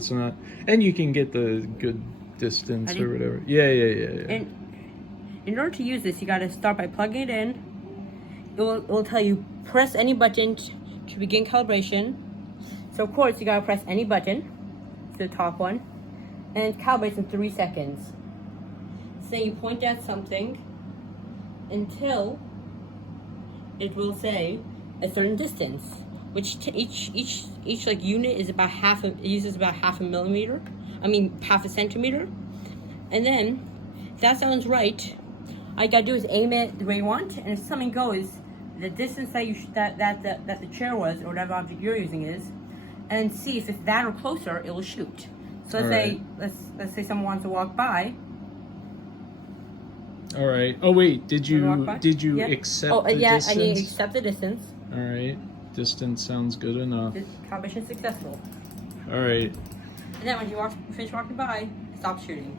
It's not, and you can get the good distance or whatever. Yeah. And in order to use this, you gotta start by plugging it in. It will tell you press any button to begin calibration. So of course you gotta press any button, the top one, and it calibrates in 3 seconds. So you point at something until it will say a certain distance, which each like unit is about uses about half a centimeter. And then if that sounds right, all you gotta do is aim it the way you want, and if something goes the distance that that the chair was or whatever object you're using is, and see if it's that or closer, it will shoot. So let's say someone wants to walk by. All right. Oh wait, did you accept the distance? I need to accept the distance. All right. Distance sounds good enough. This calibration successful. All right. And then when you finish walking by, stop shooting.